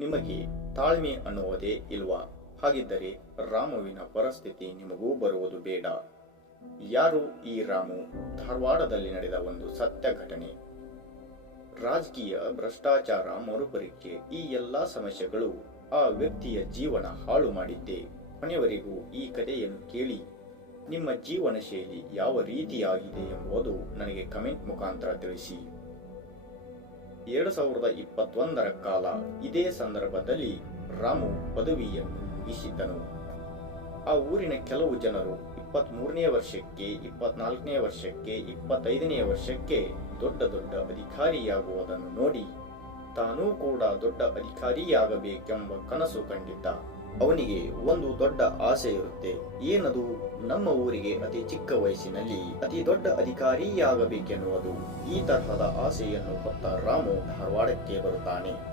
ನಿಮಗೆ ತಾಳ್ಮೆ ಅನ್ನುವುದೇ ಇಲ್ವಾ? ಹಾಗಿದ್ದರೆ ರಾಮುವಿನ ಪರಿಸ್ಥಿತಿ ನಿಮಗೂ ಬರುವುದು ಬೇಡ. ಯಾರು ಈ ರಾಮು? ಧಾರವಾಡದಲ್ಲಿ ನಡೆದ ಒಂದು ಸತ್ಯ ಘಟನೆ. ರಾಜಕೀಯ ಭ್ರಷ್ಟಾಚಾರ ಮರುಪರಿಕೆ ಈ ಎಲ್ಲಾ ಸಮಸ್ಯೆಗಳು ಆ ವ್ಯಕ್ತಿಯ ಜೀವನ ಹಾಳು ಮಾಡಿದ್ದೆ. ಕೊನೆಯವರೆಗೂ ಈ ಕಥೆಯನ್ನು ಕೇಳಿ, ನಿಮ್ಮ ಜೀವನ ಶೈಲಿ ಯಾವ ರೀತಿಯಾಗಿದೆ ಎಂಬುದು ನನಗೆ ಕಮೆಂಟ್ ಮುಖಾಂತರ ತಿಳಿಸಿ. ಎರಡು ಸಾವಿರದ ಇಪ್ಪತ್ತೊಂದರ ಕಾಲ ಇದೇ ಸಂದರ್ಭದಲ್ಲಿ ರಾಮು ಪದವಿಯನ್ನು ಮುಗಿಸಿದ್ದನು ಆ ಊರಿನ ಕೆಲವು ಜನರು ಇಪ್ಪತ್ಮೂರನೇ ವರ್ಷಕ್ಕೆ, ಇಪ್ಪತ್ನಾಲ್ಕನೇ ವರ್ಷಕ್ಕೆ, ಇಪ್ಪತ್ತೈದನೇ ವರ್ಷಕ್ಕೆ ದೊಡ್ಡ ದೊಡ್ಡ ಅಧಿಕಾರಿಯಾಗುವುದನ್ನು ನೋಡಿ ತಾನೂ ಕೂಡ ದೊಡ್ಡ ಅಧಿಕಾರಿಯಾಗಬೇಕೆಂಬ ಕನಸು ಕಂಡಿದ್ದ. ಅವನಿಗೆ ಒಂದು ದೊಡ್ಡ ಆಸೆ ಇರುತ್ತೆ. ಏನದು? ನಮ್ಮ ಊರಿಗೆ ಅತಿ ಚಿಕ್ಕ ವಯಸ್ಸಿನಲ್ಲಿ ಅತಿ ದೊಡ್ಡ ಅಧಿಕಾರಿಯಾಗಬೇಕೆನ್ನುವುದು. ಈ ತರಹದ ಆಸೆಯನ್ನು ಹೊತ್ತ ರಾಮು ಧಾರವಾಡಕ್ಕೆ ಬರುತ್ತಾನೆ.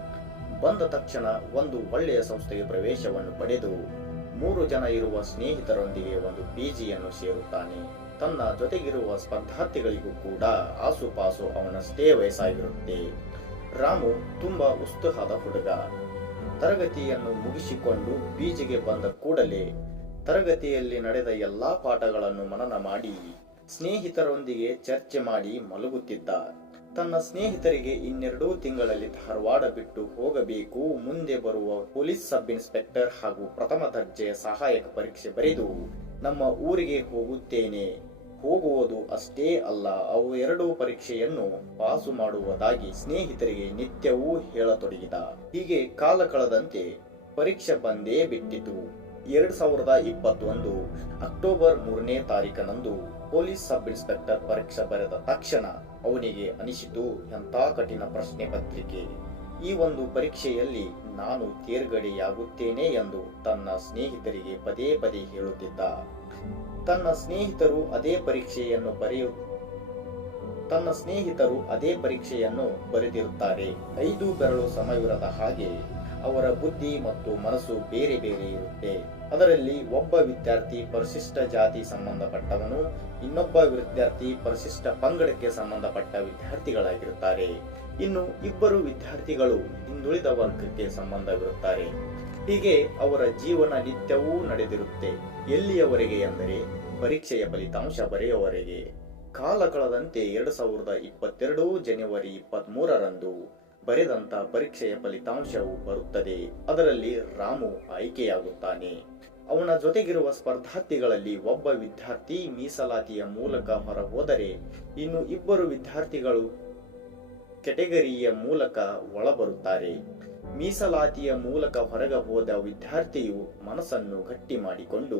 ಬಂದ ತಕ್ಷಣ ಒಂದು ಒಳ್ಳೆಯ ಸಂಸ್ಥೆಗೆ ಪ್ರವೇಶವನ್ನು ಪಡೆದು ಮೂರು ಜನ ಇರುವ ಸ್ನೇಹಿತರೊಂದಿಗೆ ಒಂದು ಪಿಜಿಯನ್ನು ಸೇರುತ್ತಾನೆ. ತನ್ನ ಜೊತೆಗಿರುವ ಸ್ಪರ್ಧಾರ್ಥಿಗಳಿಗೂ ಕೂಡ ಆಸುಪಾಸು ಅವನಷ್ಟೇ ವಯಸ್ಸಾಗಿರುತ್ತೆ ರಾಮು ತುಂಬಾ ಉತ್ಸಾಹದ ಹುಡುಗ. ತರಗತಿಯನ್ನು ಮುಗಿಸಿಕೊಂಡು ಬೀಜಿಗೆ ಬಂದ ಕೂಡಲೇ ತರಗತಿಯಲ್ಲಿ ನಡೆದ ಎಲ್ಲಾ ಪಾಠಗಳನ್ನು ಮನನ ಮಾಡಿ ಸ್ನೇಹಿತರೊಂದಿಗೆ ಚರ್ಚೆ ಮಾಡಿ ಮಲಗುತ್ತಿದ್ದ. ತನ್ನ ಸ್ನೇಹಿತರಿಗೆ ಇನ್ನೆರಡೂ ತಿಂಗಳಲ್ಲಿ ಧಾರವಾಡ ಬಿಟ್ಟು ಹೋಗಬೇಕು, ಮುಂದೆ ಬರುವ ಪೊಲೀಸ್ ಸಬ್ ಇನ್ಸ್ಪೆಕ್ಟರ್ ಹಾಗೂ ಪ್ರಥಮ ದರ್ಜೆಯ ಸಹಾಯಕ ಪರೀಕ್ಷೆ ಬರೆದು ನಮ್ಮ ಊರಿಗೆ ಹೋಗುತ್ತೇನೆ. ಹೋಗುವುದು ಅಷ್ಟೇ ಅಲ್ಲ, ಅವು ಎರಡು ಪರೀಕ್ಷೆಯನ್ನು ಪಾಸು ಮಾಡುವುದಾಗಿ ಸ್ನೇಹಿತರಿಗೆ ನಿತ್ಯವೂ ಹೇಳತೊಡಗಿದ. ಹೀಗೆ ಕಾಲ ಕಳೆದಂತೆ ಪರೀಕ್ಷೆ ಬಂದೇ ಬಿಟ್ಟಿತು. ಎರಡ್ ಸಾವಿರದ ಇಪ್ಪತ್ತೊಂದು ಅಕ್ಟೋಬರ್ ಮೂರನೇ ತಾರೀಕನಂದು ಪೊಲೀಸ್ ಸಬ್ ಇನ್ಸ್ಪೆಕ್ಟರ್ ಪರೀಕ್ಷೆ ಬರೆದ ತಕ್ಷಣ ಅವನಿಗೆ ಅನಿಸಿತು ಎಂಥ ಕಠಿಣ ಪ್ರಶ್ನೆ ಪತ್ರಿಕೆ. ಈ ಒಂದು ಪರೀಕ್ಷೆಯಲ್ಲಿ ನಾನು ತೇರ್ಗಡೆಯಾಗುತ್ತೇನೆ ಎಂದು ತನ್ನ ಸ್ನೇಹಿತರಿಗೆ ಪದೇ ಪದೇ ಹೇಳುತ್ತಿದ್ದ. ತನ್ನ ಸ್ನೇಹಿತರು ಅದೇ ಪರೀಕ್ಷೆಯನ್ನು ಬರೆಯು ತನ್ನ ಸ್ನೇಹಿತರು ಅದೇ ಪರೀಕ್ಷೆಯನ್ನು ಬರೆದಿರುತ್ತಾರೆ. ಐದು ಬೆರಳು ಸಮವಿರದ ಹಾಗೆ ಅವರ ಬುದ್ಧಿ ಮತ್ತು ಮನಸ್ಸು ಬೇರೆ ಬೇರೆ ಇರುತ್ತೆ. ಅದರಲ್ಲಿ ಒಬ್ಬ ವಿದ್ಯಾರ್ಥಿ ಪರಿಶಿಷ್ಟ ಜಾತಿ ಸಂಬಂಧಪಟ್ಟವನು, ಇನ್ನೊಬ್ಬ ವಿದ್ಯಾರ್ಥಿ ಪರಿಶಿಷ್ಟ ಪಂಗಡಕ್ಕೆ ಸಂಬಂಧಪಟ್ಟ ವಿದ್ಯಾರ್ಥಿಗಳಾಗಿರುತ್ತಾರೆ. ಇನ್ನು ಇಬ್ಬರು ವಿದ್ಯಾರ್ಥಿಗಳು ಹಿಂದುಳಿದ ವರ್ಗಕ್ಕೆ ಸಂಬಂಧವಿರುತ್ತಾರೆ. ಹೀಗೆ ಅವರ ಜೀವನ ನಿತ್ಯವೂ ನಡೆದಿರುತ್ತೆ. ಎಲ್ಲಿಯವರೆಗೆ ಎಂದರೆ ಪರೀಕ್ಷೆಯ ಫಲಿತಾಂಶ ಬರೆಯುವವರೆಗೆ ಕಾಲ ಕಳೆದಂತೆ ಎರಡು ಸಾವಿರದ ಇಪ್ಪತ್ತೆರಡು ಜನವರಿ ಇಪ್ಪತ್ತ್ ಮೂರರಂದು ಬರೆದಂತ ಪರೀಕ್ಷೆಯ ಫಲಿತಾಂಶವು ಬರುತ್ತದೆ. ಅದರಲ್ಲಿ ರಾಮು ಆಯ್ಕೆಯಾಗುತ್ತಾನೆ. ಅವನ ಜೊತೆಗಿರುವ ಸ್ಪರ್ಧಾರ್ಥಿಗಳಲ್ಲಿ ಒಬ್ಬ ವಿದ್ಯಾರ್ಥಿ ಮೀಸಲಾತಿಯ ಮೂಲಕ ಹೊರಹೋದರೆ ಇನ್ನು ಇಬ್ಬರು ವಿದ್ಯಾರ್ಥಿಗಳು ಕೆಟಗರಿಯ ಮೂಲಕ ಒಳಬರುತ್ತಾರೆ. ಮೀಸಲಾತಿಯ ಮೂಲಕ ಹೊರಗೆ ಹೋದ ವಿದ್ಯಾರ್ಥಿಯು ಮನಸ್ಸನ್ನು ಗಟ್ಟಿ ಮಾಡಿಕೊಂಡು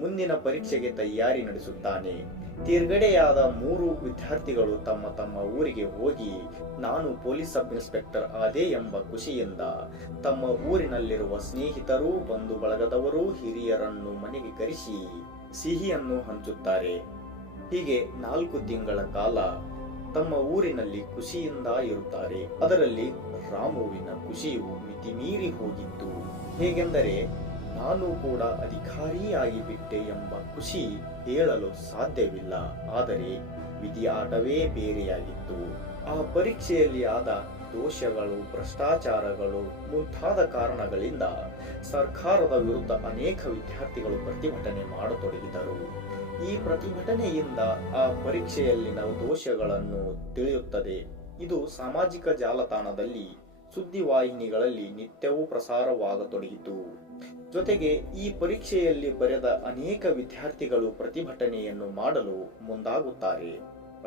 ಮುಂದಿನ ಪರೀಕ್ಷೆಗೆ ತಯಾರಿ ನಡೆಸುತ್ತಾನೆ. ತೇರ್ಗಡೆಯಾದ ಮೂರು ವಿದ್ಯಾರ್ಥಿಗಳು ತಮ್ಮ ತಮ್ಮ ಊರಿಗೆ ಹೋಗಿ, ನಾನು ಪೊಲೀಸ್ ಸಬ್ ಇನ್ಸ್ಪೆಕ್ಟರ್ ಆದೆ ಎಂಬ ಖುಷಿಯಿಂದ ತಮ್ಮ ಊರಿನಲ್ಲಿರುವ ಸ್ನೇಹಿತರು ಬಂಧು ಬಳಗದವರು ಹಿರಿಯರನ್ನು ಮನೆಗೆ ಕರೆಸಿ ಸಿಹಿಯನ್ನು ಹಂಚುತ್ತಾರೆ. ಹೀಗೆ ನಾಲ್ಕು ತಿಂಗಳ ಕಾಲ ತಮ್ಮ ಊರಿನಲ್ಲಿ ಖುಷಿಯಿಂದ ಇರುತ್ತಾರೆ. ಅದರಲ್ಲಿ ರಾಮುವಿನ ಖುಷಿಯು ಮಿತಿಮೀರಿ ಹೋಗಿತ್ತು. ಹೇಗೆಂದರೆ ನಾನು ಕೂಡ ಅಧಿಕಾರಿಯಾಗಿ ಬಿಟ್ಟೆ ಎಂಬ ಖುಷಿ ಹೇಳಲು ಸಾಧ್ಯವಿಲ್ಲ. ಆದರೆ ವಿಧಿ ಆಟವೇ ಬೇರೆಯಾಗಿತ್ತು. ಆ ಪರೀಕ್ಷೆಯಲ್ಲಿ ಆದ ದೋಷಗಳು, ಭ್ರಷ್ಟಾಚಾರಗಳು ಮುಂತಾದ ಕಾರಣಗಳಿಂದ ಸರ್ಕಾರದ ವಿರುದ್ಧ ಅನೇಕ ವಿದ್ಯಾರ್ಥಿಗಳು ಪ್ರತಿಭಟನೆ ಮಾಡತೊಡಗಿದರು. ಈ ಪ್ರತಿಭಟನೆಯಿಂದ ಆ ಪರೀಕ್ಷೆಯಲ್ಲಿನ ದೋಷಗಳನ್ನು ತಿಳಿಯುತ್ತದೆ. ಇದು ಸಾಮಾಜಿಕ ಜಾಲತಾಣದಲ್ಲಿ ಸುದ್ದಿವಾಹಿನಿಗಳಲ್ಲಿ ನಿತ್ಯವೂ ಪ್ರಸಾರವಾಗತೊಡಗಿತು. ಜೊತೆಗೆ ಈ ಪರೀಕ್ಷೆಯಲ್ಲಿ ಬರೆದ ಅನೇಕ ವಿದ್ಯಾರ್ಥಿಗಳು ಪ್ರತಿಭಟನೆಯನ್ನು ಮಾಡಲು ಮುಂದಾಗುತ್ತಾರೆ.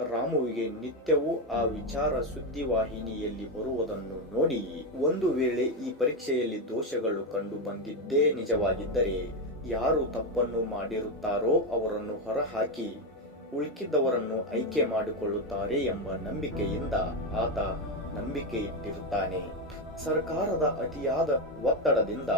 ರಾಮುವಿಗೆ ನಿತ್ಯವೂ ಆ ವಿಚಾರ ಸುದ್ದಿವಾಹಿನಿಯಲ್ಲಿ ಬರುವುದನ್ನು ನೋಡಿ ಒಂದು ವೇಳೆ ಈ ಪರೀಕ್ಷೆಯಲ್ಲಿ ದೋಷಗಳು ಕಂಡು ಬಂದಿದ್ದೇ ನಿಜವಾಗಿದ್ದರೆ ಯಾರು ತಪ್ಪನ್ನು ಮಾಡಿರುತ್ತಾರೋ ಅವರನ್ನು ಹೊರಹಾಕಿ ಉಳ್ಕಿದ್ದವರನ್ನು ಆಯ್ಕೆ ಮಾಡಿಕೊಳ್ಳುತ್ತಾರೆ ಎಂಬ ನಂಬಿಕೆಯಿಂದ ಆತ ನಂಬಿಕೆ ಇಟ್ಟಿರುತ್ತಾನೆ ಸರ್ಕಾರದ ಅತಿಯಾದ ಒತ್ತಡದಿಂದ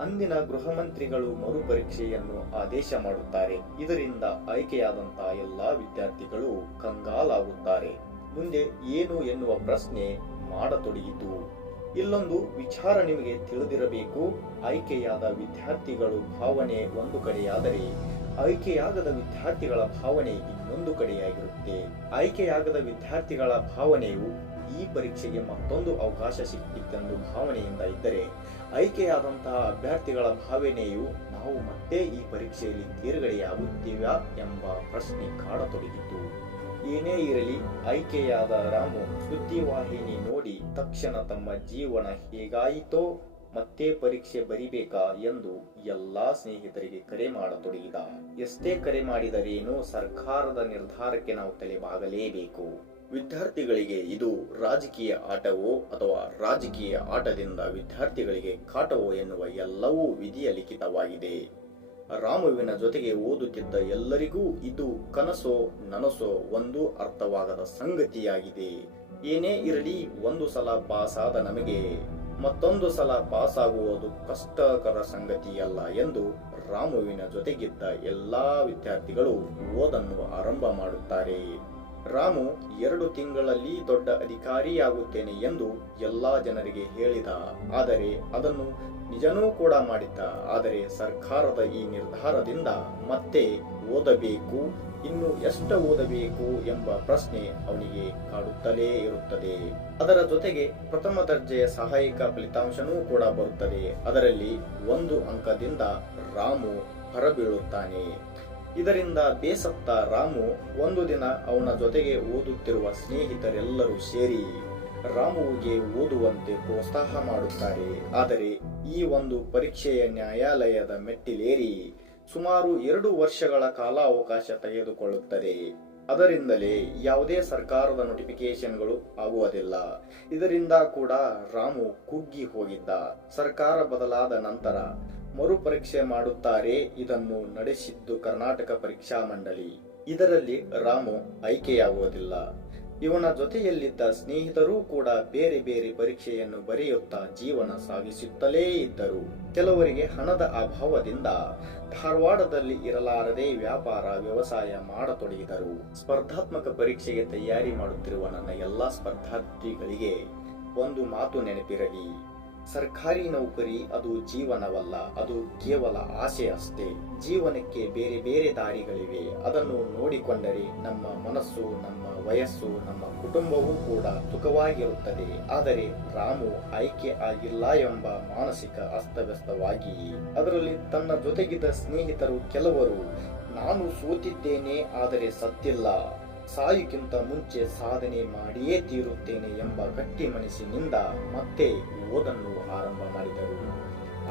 ಅಂದಿನ ಗೃಹ ಮಂತ್ರಿಗಳು ಮರುಪರೀಕ್ಷೆಯನ್ನು ಆದೇಶ ಮಾಡುತ್ತಾರೆ. ಇದರಿಂದ ಆಯ್ಕೆಯಾದಂತಹ ಎಲ್ಲಾ ವಿದ್ಯಾರ್ಥಿಗಳು ಕಂಗಾಲಾಗುತ್ತಾರೆ. ಮುಂದೆ ಏನು ಎನ್ನುವ ಪ್ರಶ್ನೆ ಮಾಡತೊಡಗಿತು. ಇಲ್ಲೊಂದು ವಿಚಾರ ನಿಮಗೆ ತಿಳಿದಿರಬೇಕು. ಆಯ್ಕೆಯಾದ ವಿದ್ಯಾರ್ಥಿಗಳು ಭಾವನೆ ಒಂದು ಕಡೆಯಾದರೆ, ಆಯ್ಕೆಯಾಗದ ವಿದ್ಯಾರ್ಥಿಗಳ ಭಾವನೆ ಇನ್ನೊಂದು ಕಡೆಯಾಗಿರುತ್ತೆ. ಆಯ್ಕೆಯಾಗದ ವಿದ್ಯಾರ್ಥಿಗಳ ಭಾವನೆಯು ಈ ಪರೀಕ್ಷೆಗೆ ಮತ್ತೊಂದು ಅವಕಾಶ ಸಿಕ್ಕಿತ್ತೆಂದು ಭಾವನೆಯಿಂದ ಇದ್ದರೆ ಆಯ್ಕೆಯಾದಂತಹ ಅಭ್ಯರ್ಥಿಗಳ ಭಾವನೆಯು ನಾವು ಮತ್ತೆ ಈ ಪರೀಕ್ಷೆಯಲ್ಲಿ ತೇರ್ಗಡೆಯಾಗುತ್ತೀವಾ ಎಂಬ ಪ್ರಶ್ನೆ ಕಾಡತೊಡಗಿತು. ಏನೇ ಇರಲಿ, ಆಯ್ಕೆಯಾದ ರಾಮು ಸುದ್ದಿವಾಹಿನಿ ನೋಡಿ ತಕ್ಷಣ ತಮ್ಮ ಜೀವನ ಹೇಗಾಯಿತೋ ಮತ್ತೆ ಪರೀಕ್ಷೆ ಬರಿಬೇಕಾ ಎಂದು ಎಲ್ಲಾ ಸ್ನೇಹಿತರಿಗೆ ಕರೆ ಮಾಡತೊಡಗಿದ. ಎಷ್ಟೇ ಕರೆ ಮಾಡಿದರೇನೋ ಸರ್ಕಾರದ ನಿರ್ಧಾರಕ್ಕೆ ನಾವು ತಲೆಬಾಗಲೇಬೇಕು. ವಿದ್ಯಾರ್ಥಿಗಳಿಗೆ ಇದು ರಾಜಕೀಯ ಆಟವೋ ಅಥವಾ ರಾಜಕೀಯ ಆಟದಿಂದ ವಿದ್ಯಾರ್ಥಿಗಳಿಗೆ ಕಾಟವೋ ಎನ್ನುವ ಎಲ್ಲವೂ ವಿಧಿಯ ಲಿಖಿತವಾಗಿದೆ ರಾಮುವಿನ ಜೊತೆಗೆ ಓದುತ್ತಿದ್ದ ಎಲ್ಲರಿಗೂ ಇದು ಕನಸೋ ನನಸೋ ಒಂದು ಅರ್ಥವಾಗದ ಸಂಗತಿಯಾಗಿದೆ. ಏನೇ ಇರಲಿ ಒಂದು ಸಲ ಪಾಸಾದ ನಮಗೆ, ಮತ್ತೊಂದು ಸಲ ಪಾಸಾಗುವುದು ಕಷ್ಟಕರ ಸಂಗತಿಯಲ್ಲ ಎಂದು ರಾಮುವಿನ ಜೊತೆಗಿದ್ದ ಎಲ್ಲಾ ವಿದ್ಯಾರ್ಥಿಗಳು ಓದನ್ನು ಆರಂಭ ಮಾಡುತ್ತಾರೆ. ರಾಮು ಎರಡು ತಿಂಗಳಲ್ಲಿ ದೊಡ್ಡ ಅಧಿಕಾರಿಯಾಗುತ್ತೇನೆ ಎಂದು ಎಲ್ಲಾ ಜನರಿಗೆ ಹೇಳಿದ. ಆದರೆ ಅದನ್ನು ನಿಜನೂ ಕೂಡ ಮಾಡಿದ್ದ. ಆದರೆ ಸರ್ಕಾರದ ಈ ನಿರ್ಧಾರದಿಂದ ಮತ್ತೆ ಓದಬೇಕು, ಇನ್ನು ಎಷ್ಟು ಓದಬೇಕು ಎಂಬ ಪ್ರಶ್ನೆ ಅವನಿಗೆ ಕಾಡುತ್ತಲೇ ಇರುತ್ತದೆ. ಅದರ ಜೊತೆಗೆ ಪ್ರಥಮ ದರ್ಜೆಯ ಸಹಾಯಕ ಫಲಿತಾಂಶನೂ ಕೂಡ ಬರುತ್ತದೆ. ಅದರಲ್ಲಿ ಒಂದು ಅಂಕದಿಂದ ರಾಮು ಹೊರಬೀಳುತ್ತಾನೆ. ಇದರಿಂದ ಬೇಸತ್ತ ರಾಮು ಒಂದು ದಿನ ಅವನ ಜೊತೆಗೆ ಓದುತ್ತಿರುವ ಸ್ನೇಹಿತರೆಲ್ಲರೂ ಸೇರಿ ರಾಮುವಿಗೆ ಓದುವಂತೆ ಪ್ರೋತ್ಸಾಹ ಮಾಡುತ್ತಾರೆ. ಆದರೆ ಈ ಒಂದು ಪರೀಕ್ಷೆಯ ನ್ಯಾಯಾಲಯದ ಮೆಟ್ಟಿಲೇರಿ ಸುಮಾರು ಎರಡು ವರ್ಷಗಳ ಕಾಲಾವಕಾಶ ತೆಗೆದುಕೊಳ್ಳುತ್ತದೆ. ಅದರಿಂದಲೇ ಯಾವುದೇ ಸರ್ಕಾರದ ನೋಟಿಫಿಕೇಶನ್ಗಳು ಆಗುವುದಿಲ್ಲ. ಇದರಿಂದ ಕೂಡ ರಾಮು ಕುಗ್ಗಿ ಹೋಗಿದ್ದ. ಸರ್ಕಾರ ಬದಲಾದ ನಂತರ ಮರುಪರೀಕ್ಷೆ ಮಾಡುತ್ತಾರೆ ಇದನ್ನು ನಡೆಸಿದ್ದು ಕರ್ನಾಟಕ ಪರೀಕ್ಷಾ ಮಂಡಳಿ. ಇದರಲ್ಲಿ ರಾಮು ಆಯ್ಕೆಯಾಗುವುದಿಲ್ಲ. ಇವನ ಜೊತೆಯಲ್ಲಿದ್ದ ಸ್ನೇಹಿತರೂ ಕೂಡ ಬೇರೆ ಬೇರೆ ಪರೀಕ್ಷೆಯನ್ನು ಬರೆಯುತ್ತಾ ಜೀವನ ಸಾಗಿಸುತ್ತಲೇ ಇದ್ದರು. ಕೆಲವರಿಗೆ ಹಣದ ಅಭಾವದಿಂದ ಧಾರವಾಡದಲ್ಲಿ ಇರಲಾರದೆ ವ್ಯಾಪಾರ ವ್ಯವಸಾಯ ಮಾಡತೊಡಗಿದರು. ಸ್ಪರ್ಧಾತ್ಮಕ ಪರೀಕ್ಷೆಗೆ ತಯಾರಿ ಮಾಡುತ್ತಿರುವ ನನ್ನ ಎಲ್ಲಾ ಸ್ಪರ್ಧಾರ್ಥಿಗಳಿಗೆ ಒಂದು ಮಾತು ನೆನಪಿರಲಿ. ಸರ್ಕಾರಿ ನೌಕರಿ ಅದು ಜೀವನವಲ್ಲ, ಅದು ಕೇವಲ ಆಸೆ ಅಷ್ಟೇ. ಜೀವನಕ್ಕೆ ಬೇರೆ ಬೇರೆ ದಾರಿಗಳಿವೆ. ಅದನ್ನು ನೋಡಿಕೊಂಡರೆ ನಮ್ಮ ಮನಸ್ಸು, ನಮ್ಮ ವಯಸ್ಸು, ನಮ್ಮ ಕುಟುಂಬವೂ ಕೂಡ ಸುಖವಾಗಿರುತ್ತದೆ. ಆದರೆ ರಾಮು ಆಯ್ಕೆ ಆಗಿಲ್ಲ ಎಂಬ ಮಾನಸಿಕ ಅಸ್ತವ್ಯಸ್ತವಾಗಿ, ಅದರಲ್ಲಿ ತನ್ನ ಜೊತೆಗಿದ್ದ ಸ್ನೇಹಿತರು ಕೆಲವರು, ನಾನು ಸೋತಿದ್ದೇನೆ, ಆದರೆ ಸತ್ತಿಲ್ಲ. ಸಾಯುಕ್ಕಿಂತ ಮುಂಚೆ ಸಾಧನೆ ಮಾಡಿಯೇ ತೀರುತ್ತೇನೆ ಎಂಬ ಗಟ್ಟಿ ಮನಸ್ಸಿನಿಂದ ಮತ್ತೆ ಓದನ್ನು ಆರಂಭ ಮಾಡಿದರು.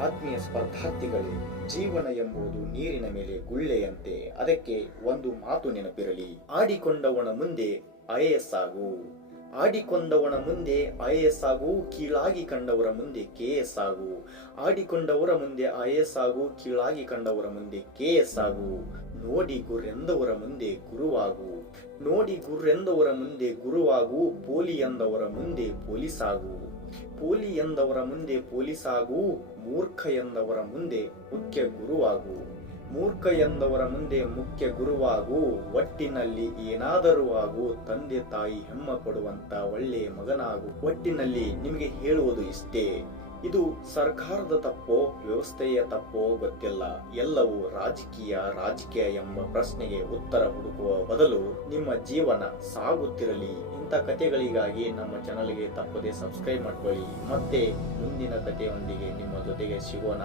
ಆತ್ಮೀಯ ಸ್ಪರ್ಧಾರ್ಥಿಗಳೇ, ಜೀವನ ಎಂಬುದು ನೀರಿನ ಮೇಲೆ ಗುಳ್ಳೆಯಂತೆ, ಅದಕ್ಕೆ ಒಂದು ಮಾತು ನೆನಪಿರಲಿ. ಆಡಿಕೊಂಡವನ ಮುಂದೆ ಐಎಎಸ್ ಆಗು ಆಡಿಕೊಂಡವನ ಮುಂದೆ ಐಎಎಸ್ ಆಗು ಕೀಳಾಗಿ ಕಂಡವರ ಮುಂದೆ ಕೆ ಎಸ್ ಆಗು ಆಡಿಕೊಂಡವರ ಮುಂದೆ ಐಎಎಸ್ ಆಗು ಕೀಳಾಗಿ ಕಂಡವರ ಮುಂದೆ ಕೆ ಎಸ್ ಆಗು ನೋಡಿ ಗುರ್ರೆಂದವರ ಮುಂದೆ ಗುರುವಾಗು. ನೋಡಿ ಗುರ್ರೆಂದವರ ಮುಂದೆ ಗುರುವಾಗು, ಪೋಲಿ ಎಂದವರ ಮುಂದೆ ಪೊಲೀಸಾಗು. ಪೋಲಿ ಎಂದವರ ಮುಂದೆ ಪೊಲೀಸಾಗು, ಮೂರ್ಖ ಎಂದವರ ಮುಂದೆ ಮುಖ್ಯ ಗುರುವಾಗು. ಮೂರ್ಖ ಎಂದವರ ಮುಂದೆ ಮುಖ್ಯ ಗುರುವಾಗು, ಒಟ್ಟಿನಲ್ಲಿ ಏನಾದರೂ ಆಗು, ತಂದೆ ತಾಯಿ ಹೆಮ್ಮ ಪಡುವಂತ ಒಳ್ಳೆಯ ಮಗನಾಗು. ಒಟ್ಟಿನಲ್ಲಿ ನಿಮಗೆ ಹೇಳುವುದು ಇಷ್ಟೇ. ಇದು ಸರ್ಕಾರದ ತಪ್ಪೋ, ವ್ಯವಸ್ಥೆಯ ತಪ್ಪೋ ಗೊತ್ತಿಲ್ಲ. ಎಲ್ಲವೂ ರಾಜಕೀಯ ರಾಜಕೀಯ ಎಂಬ ಪ್ರಶ್ನೆಗೆ ಉತ್ತರ ಹುಡುಕುವ ಬದಲು ನಿಮ್ಮ ಜೀವನ ಸಾಗುತ್ತಿರಲಿ. ಇಂಥ ಕಥೆಗಳಿಗಾಗಿ ನಮ್ಮ ಚಾನಲ್ಗೆ ತಪ್ಪದೇ ಸಬ್ಸ್ಕ್ರೈಬ್ ಮಾಡ್ಕೊಳ್ಳಿ. ಮತ್ತೆ ಮುಂದಿನ ಕಥೆಯೊಂದಿಗೆ ನಿಮ್ಮ ಜೊತೆಗೆ ಸಿಗೋಣ.